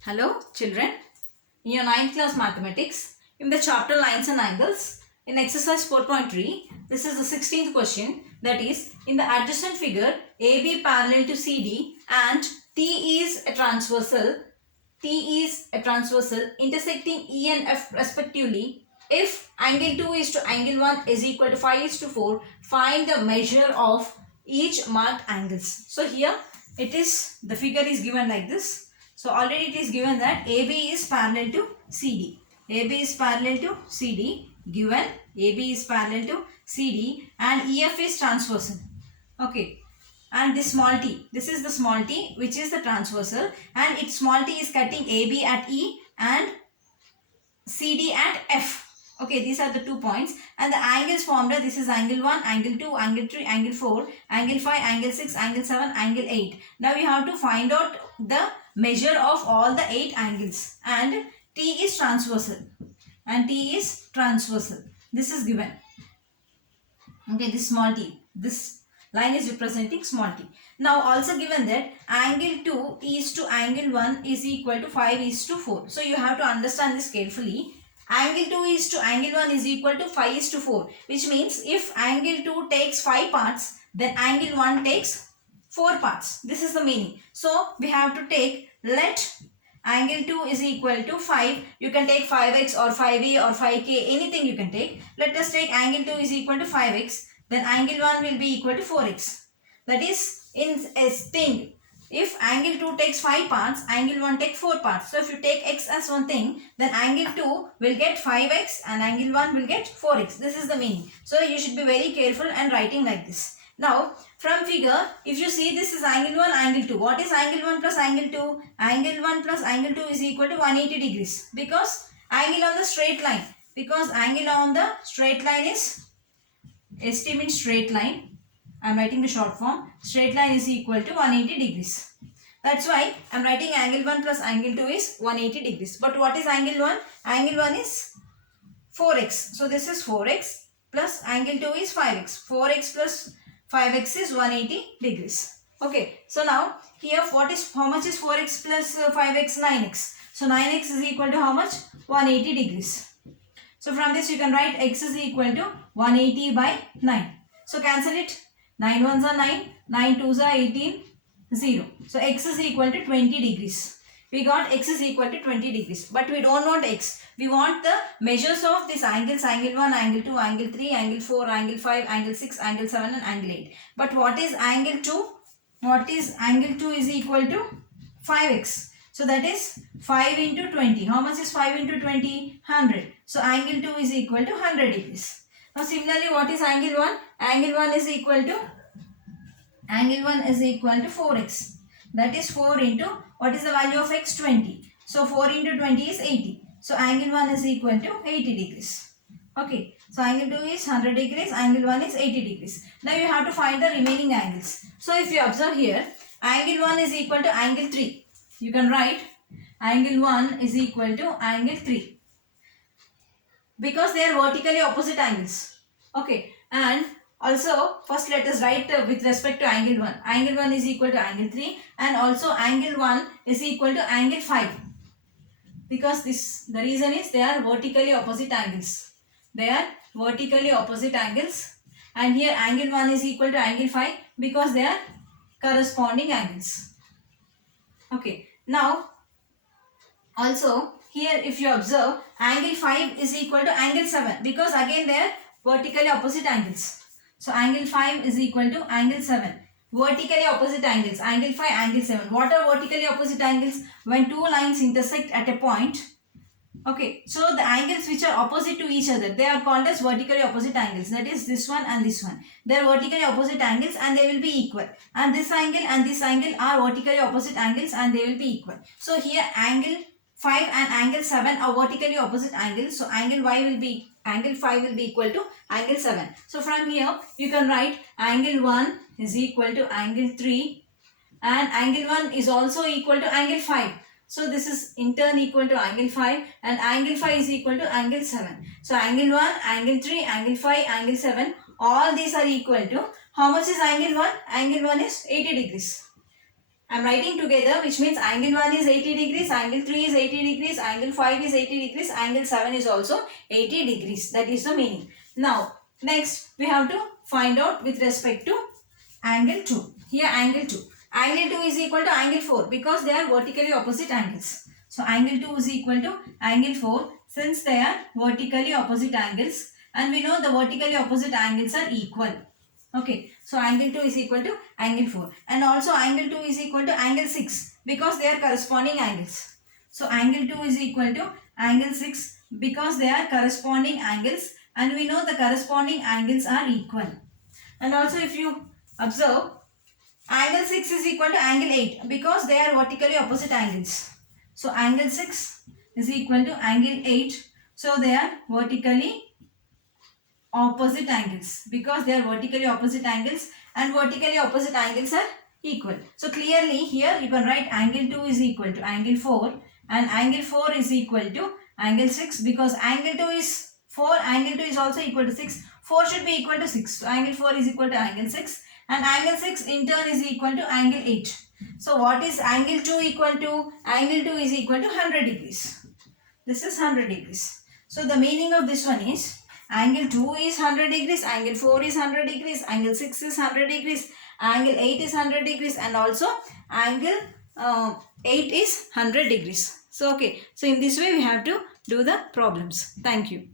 Hello children, in your 9th class mathematics, in the chapter lines and angles, in exercise 4.3, this is the 16th question, that is, in the adjacent figure, AB parallel to CD and T is a transversal intersecting E and F respectively. If angle 2 is to angle 1 is equal to 5 is to 4, find the measure of each marked angles. So here it is, the figure is given like this. So already it is given that AB is parallel to CD. AB is parallel to CD, given AB is parallel to CD and EF is transversal. Okay. And this small t, this is the small t which is the transversal, and its small t is cutting AB at E and CD at F. Okay, these are the 2 points, and the angles formed are, this is angle 1, angle 2, angle 3, angle 4, angle 5, angle 6, angle 7, angle 8. Now we have to find out the measure of all the 8 angles, and T is transversal, this is given. Okay, this small t, this line is representing small t. Now also given that angle 2 is to angle 1 is equal to 5 is to 4. So you have to understand this carefully. Angle 2 is to angle 1 is equal to 5 is to 4, which means if angle 2 takes 5 parts, then angle 1 takes 4 parts. This is the meaning. So we have to take, let angle 2 is equal to 5. You can take 5x or 5a or 5k, anything you can take. Let us take angle 2 is equal to 5x. Then angle 1 will be equal to 4x. That is, in a thing, if angle 2 takes 5 parts, angle 1 takes 4 parts. So if you take x as one thing, then angle 2 will get 5x and angle 1 will get 4x. This is the meaning. So you should be very careful and writing like this. Now, from figure, if you see, this is angle 1, angle 2. What is angle 1 plus angle 2? Angle 1 plus angle 2 is equal to 180 degrees. Because angle on the straight line. Because angle on the straight line is, ST means straight line. I am writing the short form. Straight line is equal to 180 degrees. That's why I am writing angle 1 plus angle 2 is 180 degrees. But what is angle 1? Angle 1 is 4x. So this is 4x plus angle 2 is 5x. 4x plus 5x is 180 degrees. Okay. So now here how much is 4x plus 5x? 9x. So 9x is equal to how much? 180 degrees. So from this you can write x is equal to 180 by 9. So cancel it. 9 ones are 9, 9 twos are 18, 0. So x is equal to 20 degrees. We got x is equal to 20 degrees. But we don't want x. We want the measures of these angles, angle 1, angle 2, angle 3, angle 4, angle 5, angle 6, angle 7 and angle 8. But what is angle 2? What is angle 2 is equal to 5x. So that is 5 into 20. How much is 5 into 20? 100. So angle 2 is equal to 100 degrees. Now similarly, what is angle 1? Angle 1 is equal to 4x. That is 4 into, what is the value of x? 20. So 4 into 20 is 80. So angle 1 is equal to 80 degrees. Okay. So angle 2 is 100 degrees. Angle 1 is 80 degrees. Now you have to find the remaining angles. So if you observe here, angle 1 is equal to angle 3. You can write angle 1 is equal to angle 3. Because they are vertically opposite angles. Okay. And also, first let us write with respect to angle 1. Angle 1 is equal to angle 3 and also angle 1 is equal to angle 5. Because the reason is they are vertically opposite angles. They are vertically opposite angles. And here angle 1 is equal to angle 5 because they are corresponding angles. Okay. Now, also here if you observe, angle 5 is equal to angle 7 because again they are vertically opposite angles. So angle 5 is equal to angle 7. Vertically opposite angles. Angle 5, angle 7. What are vertically opposite angles? When two lines intersect at a point. Okay. So the angles which are opposite to each other, they are called as vertically opposite angles. That is this one and this one. They are vertically opposite angles and they will be equal. And this angle are vertically opposite angles and they will be equal. So here angle 5 and angle 7 are vertically opposite angles. So angle 5 will be equal to angle 7. So from here you can write angle 1 is equal to angle 3 and angle 1 is also equal to angle 5. So this is in turn equal to angle 5 and angle 5 is equal to angle 7. So angle 1, angle 3, angle 5, angle 7, all these are equal to, how much is angle 1? Angle 1 is 80 degrees. I'm writing together, which means angle 1 is 80 degrees, angle 3 is 80 degrees, angle 5 is 80 degrees, angle 7 is also 80 degrees. That is the meaning. Now, next we have to find out with respect to angle 2. Here angle 2. Angle 2 is equal to angle 4 because they are vertically opposite angles. So, angle 2 is equal to angle 4 since they are vertically opposite angles, and we know the vertically opposite angles are equal. Okay, so angle 2 is equal to angle 4, and also angle 2 is equal to angle 6 because they are corresponding angles. So angle 2 is equal to angle 6 because they are corresponding angles, and we know the corresponding angles are equal. And also if you observe, angle 6 is equal to angle 8 because they are vertically opposite angles. So angle 6 is equal to angle 8. So they are vertically opposite angles because they are vertically opposite angles, and vertically opposite angles are equal. So clearly here you can write angle 2 is equal to angle 4 and angle 4 is equal to angle 6 because angle 2 is 4, angle 2 is also equal to 6. 4 should be equal to 6. So angle 4 is equal to angle 6 and angle 6 in turn is equal to angle 8. So what is angle 2 equal to? Angle 2 is equal to 100 degrees. This is 100 degrees. So the meaning of this one is angle 2 is 100 degrees, angle 4 is 100 degrees, angle 6 is 100 degrees, angle 8 is 100 degrees, and also angle 8 is 100 degrees. So okay, so in this way we have to do the problems. Thank you.